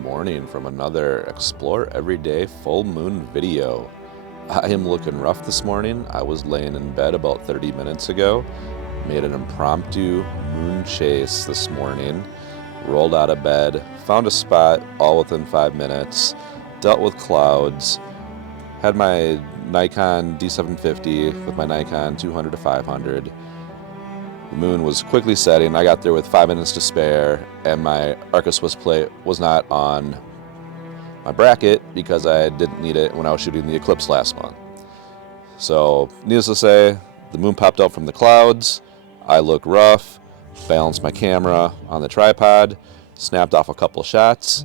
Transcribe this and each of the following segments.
morning from another Explore Everyday full moon video. I am looking rough this morning. I was laying in bed about 30 minutes ago, made an impromptu moon chase this morning, rolled out of bed, found a spot all within 5 minutes, dealt with clouds, had my Nikon D750 with my Nikon 200 to 500. The moon was quickly setting. I got there with 5 minutes to spare, and my Arca Swiss plate was not on my bracket because I didn't need it when I was shooting the eclipse last month. So, needless to say, the moon popped out from the clouds. I look rough, balanced my camera on the tripod, snapped off a couple shots.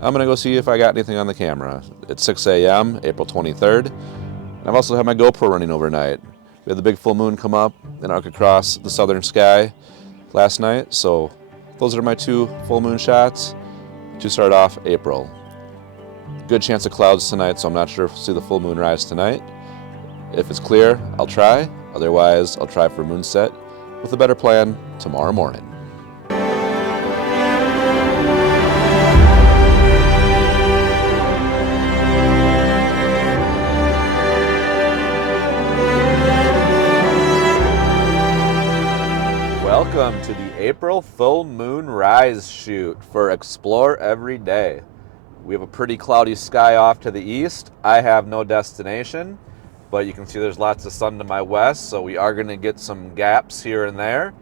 I'm going to go see if I got anything on the camera. It's 6 a.m., April 23rd, and I've also had my GoPro running overnight. We had the big full moon come up and arc across the southern sky last night, so those are my 2 full moon shots to start off April. Good chance of clouds tonight, so I'm not sure if we'll see the full moon rise tonight. If it's clear, I'll try. Otherwise, I'll try for a moon set with a better plan tomorrow morning. Welcome to the April full moon rise shoot for Explore Every Day. We have a pretty cloudy sky off to the east. I have no destination, but you can see there's lots of sun to my west, so we are going to get some gaps here and there.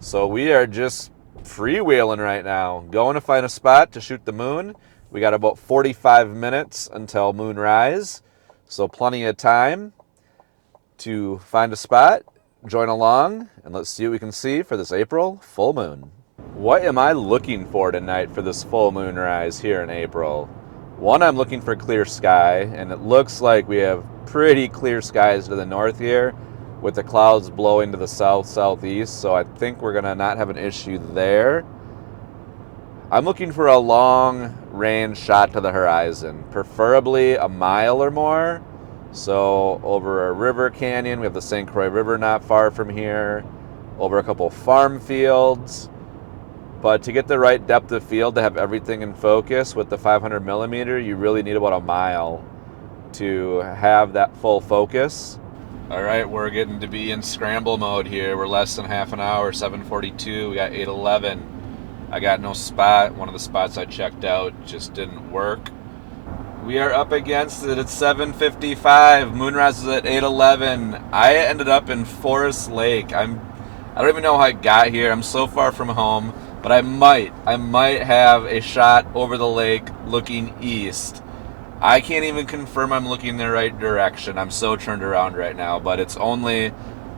So we are just freewheeling right now, going to find a spot to shoot the moon. We got about 45 minutes until moon rise, so plenty of time to find a spot. Join along and let's see what we can see for this April full moon. What am I looking for tonight for this full moon rise here in April? One, I'm looking for clear sky, and it looks like we have pretty clear skies to the north here with the clouds blowing to the south-southeast, so I think we're gonna not have an issue there. I'm looking for a long range shot to the horizon, preferably a mile or more. So over a river canyon, we have the St. Croix River not far from here, over a couple farm fields. But to get the right depth of field to have everything in focus with the 500 millimeter, you really need about a mile to have that full focus. All right, we're getting to be in scramble mode here. We're less than half an hour, 7:42, we got 8:11. I got no spot. One of the spots I checked out just didn't work. We are up against it at 7:55. Moonrise is at 8:11. I ended up in Forest Lake. I don't even know how I got here. I'm so far from home, but I might have a shot over the lake looking east. I can't even confirm I'm looking the right direction. I'm so turned around right now, but it's only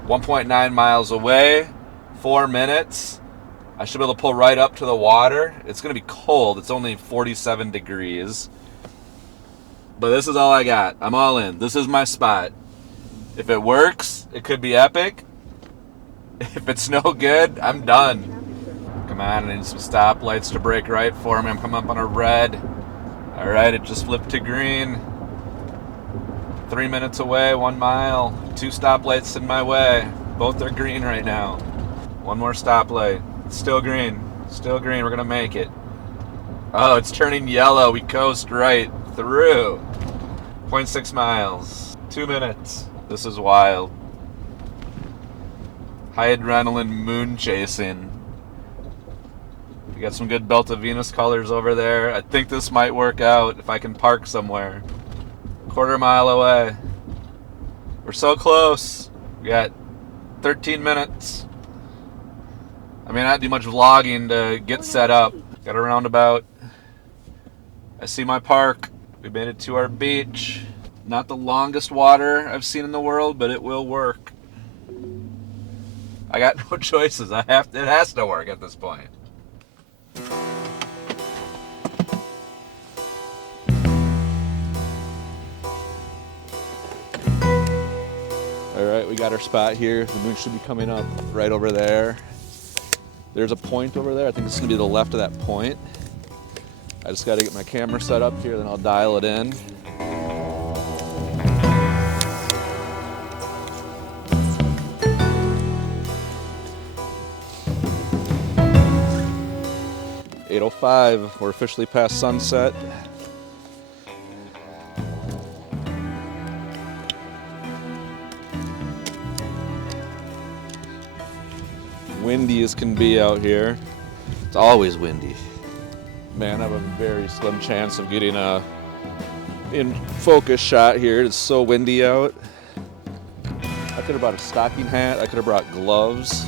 1.9 miles away, 4 minutes. I should be able to pull right up to the water. It's going to be cold. It's only 47 degrees. But this is all I got. I'm all in. This is my spot. If it works, it could be epic. If it's no good, I'm done. Come on, I need some stoplights to break right for me. I'm coming up on a red. All right, it just flipped to green. 3 minutes away, 1 mile. 2 stoplights in my way. Both are green right now. One more stoplight. It's still green. Still green. We're going to make it. Oh, it's turning yellow. We coast right through. 0.6 miles. 2 minutes. This is wild. High adrenaline moon chasing. We got some good Belt of Venus colors over there. I think this might work out if I can park somewhere. 1/4 mile away. We're so close. We got 13 minutes. I may not do much vlogging to get set up. Got a roundabout. I see my park. We made it to our beach. Not the longest water I've seen in the world, but it will work. I got no choices. It has to work at this point. All right, we got our spot here. The moon should be coming up right over there. There's a point over there. I think it's gonna be to the left of that point. I just got to get my camera set up here, then I'll dial it in. 8:05. We're officially past sunset. Windy as can be out here. It's always windy. Man, I have a very slim chance of getting a in focus shot here. It's so windy out. I could have brought a stocking hat. I could have brought gloves.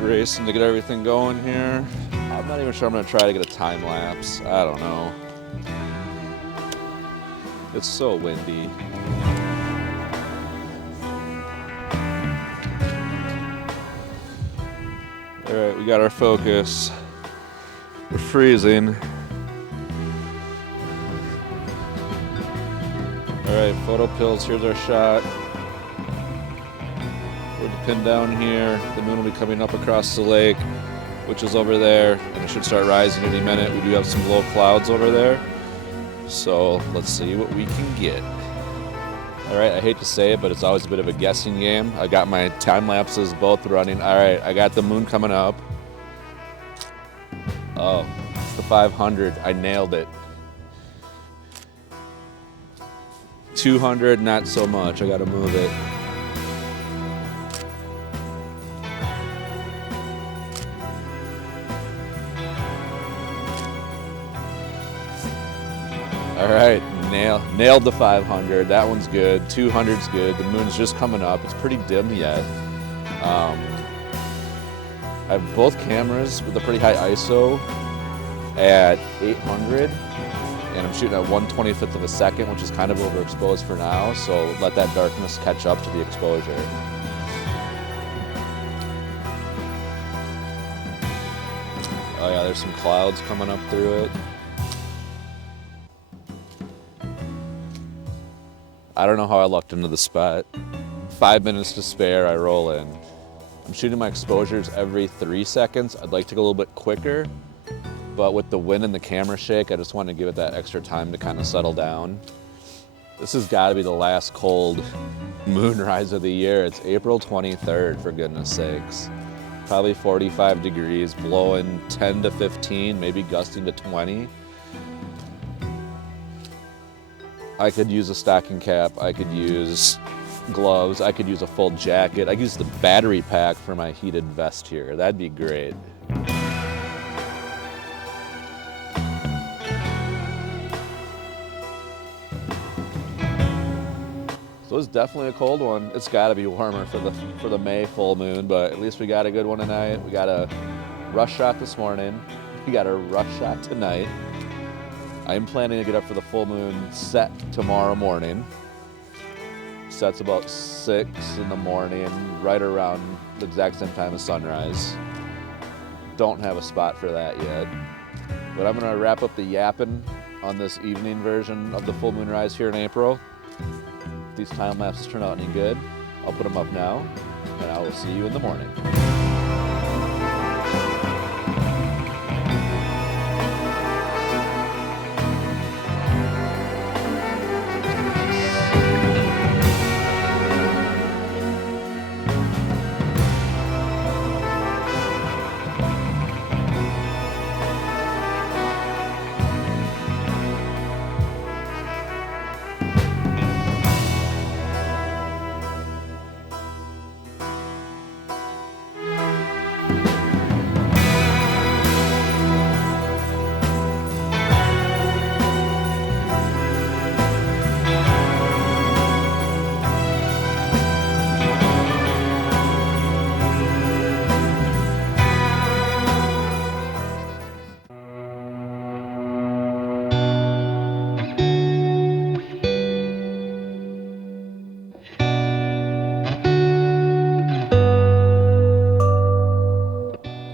Racing to get everything going here. I'm not even sure I'm going to try to get a time lapse. I don't know. It's so windy. All right, we got our focus. We're freezing. All right, photo pills. Here's our shot. We're pinned down here. The moon will be coming up across the lake, which is over there, and it should start rising any minute. We do have some low clouds over there, so let's see what we can get. All right, I hate to say it, but it's always a bit of a guessing game. I got my time lapses both running. All right, I got the moon coming up. Oh, it's the 500. I nailed it. 200, not so much. I got to move it. All right, nailed the 500. That one's good. 200's good. The moon's just coming up. It's pretty dim yet. I have both cameras with a pretty high ISO at 800, and I'm shooting at 1/25th of a second, which is kind of overexposed for now, so let that darkness catch up to the exposure. Oh yeah, there's some clouds coming up through it. I don't know how I lucked into the spot. 5 minutes to spare, I roll in. I'm shooting my exposures every 3 seconds. I'd like to go a little bit quicker, but with the wind and the camera shake, I just want to give it that extra time to kind of settle down. This has got to be the last cold moonrise of the year. It's April 23rd, for goodness sakes. Probably 45 degrees, blowing 10 to 15, maybe gusting to 20. I could use a stocking cap, I could use gloves, I could use a full jacket. I could use the battery pack for my heated vest here. That'd be great. So it's definitely a cold one. It's gotta be warmer for the May full moon, but at least we got a good one tonight. We got a rush shot this morning. We got a rush shot tonight. I'm planning to get up for the full moon set tomorrow morning. Set's about 6 in the morning, right around the exact same time as sunrise. Don't have a spot for that yet. But I'm gonna wrap up the yapping on this evening version of the full moon rise here in April. If these time lapses turn out any good, I'll put them up now, and I will see you in the morning.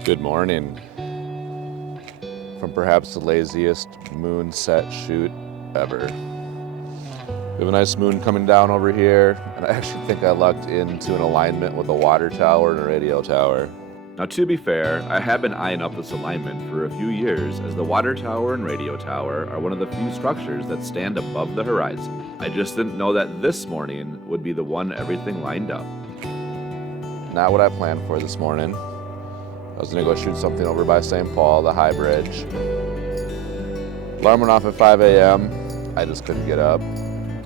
Good morning from perhaps the laziest moon set shoot ever. We have a nice moon coming down over here, and I actually think I lucked into an alignment with a water tower and a radio tower. Now, to be fair, I have been eyeing up this alignment for a few years, as the water tower and radio tower are one of the few structures that stand above the horizon. I just didn't know that this morning would be the one everything lined up. Not what I planned for this morning. I was gonna go shoot something over by St. Paul, the High Bridge. Alarm went off at 5 a.m. I just couldn't get up.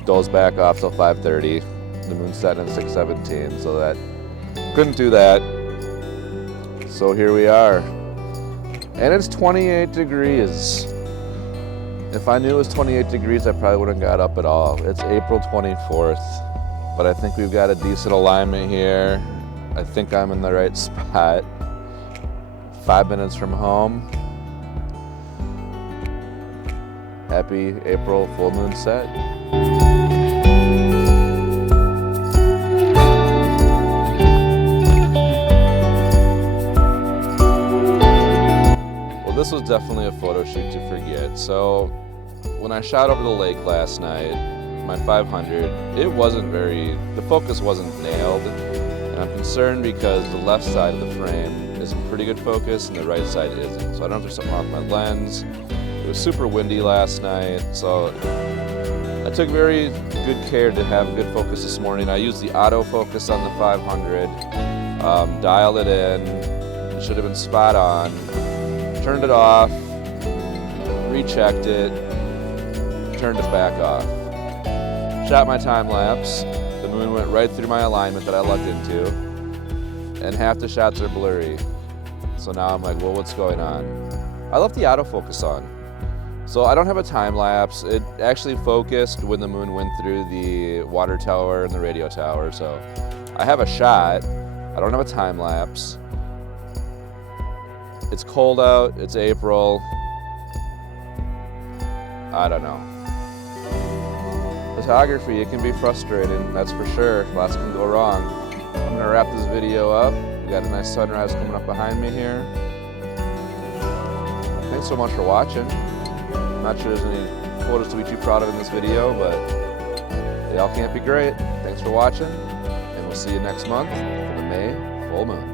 Dozed back off till 5:30. The moon's setting at 6:17, so that couldn't do that. So here we are. And it's 28 degrees. If I knew it was 28 degrees, I probably wouldn't got up at all. It's April 24th, but I think we've got a decent alignment here. I think I'm in the right spot. 5 minutes from home. Happy April full moon set. Well, this was definitely a photo shoot to forget. So when I shot over the lake last night, my 500, the focus wasn't nailed. And I'm concerned because the left side of the frame is in pretty good focus and the right side isn't. So I don't know if there's something wrong with my lens. It was super windy last night, so I took very good care to have good focus this morning. I used the autofocus on the 500, dialed it in, it should have been spot on, turned it off, rechecked it, turned it back off. Shot my time lapse. The moon went right through my alignment that I lucked into, and half the shots are blurry. So now I'm like, well, what's going on? I left the autofocus on. So I don't have a time lapse. It actually focused when the moon went through the water tower and the radio tower. So I have a shot. I don't have a time lapse. It's cold out, it's April. I don't know. Photography, it can be frustrating, that's for sure. Lots can go wrong. I'm gonna wrap this video up. We got a nice sunrise coming up behind me here. Thanks so much for watching. I'm not sure there's any photos to be too proud of in this video, but they all can't be great. Thanks for watching, and we'll see you next month for the May full moon.